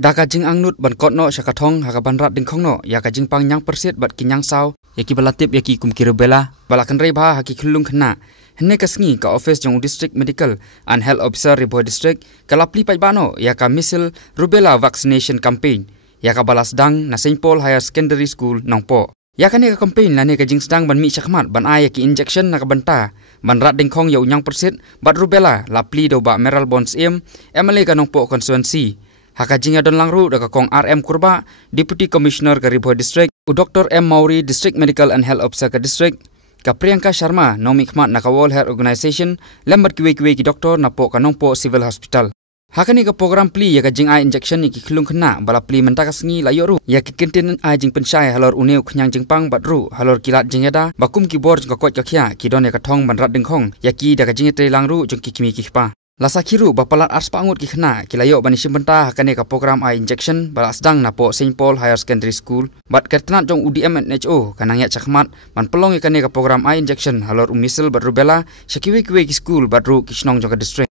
Daka jing angnut ban kotno syakatong haka banrat dingkongno ya ka jing pang nyang persit bat kinyang saw yaki balatip yaki kumki Rubella balakan rei bah haki khulung khna henne kasngi ka office jong district medical and health officer Bhoi district kalapli pai bano ya ka Measles Rubella vaccination campaign ya ka balas Sdang na St Paul Higher Secondary School nongpo ya ka ne ka campaign la ne ka jing Sdang ban mi syakmat ban ai yaki injection na ka banta ban rat dingkong ya unyang persit bat Rubella lapli do ba Meral Bonds MLA ka nongpo constituency haka jinga don langru daga kong RM Kurba Deputy Commissioner ka Bhoi District u Dr. M Mauri District Medical and Health Officer ka District ka Priyanka Sharma nomi khmat na ka World Health Organization lembat kiwe ki doktor na po kanongpo Civil Hospital haka ni ka program pli ya ka jing ai injection ni ki khulung khna bala pli mentakas ngi layoru ya ki kintin ai jing pensyai halor uneu khnyang jingpang batru halor kilat jingeda bakum ki bor ka kot ka khya ki don ya ka thong ban rat dingkhong ya ki daga jing tre langru jong ki kimi ki pa Lasa kiru bapalat ars pangut ki khna kilayo bani simbenta hakane ka program ai injection bala Sdang na po St Paul Higher Secondary School bat kertanat jong DM&HO kanang ya chakmat man pelong ikane ka program ai injection halor Measles bat Rubella syakiwe ki school bat ru kisnong jong ka district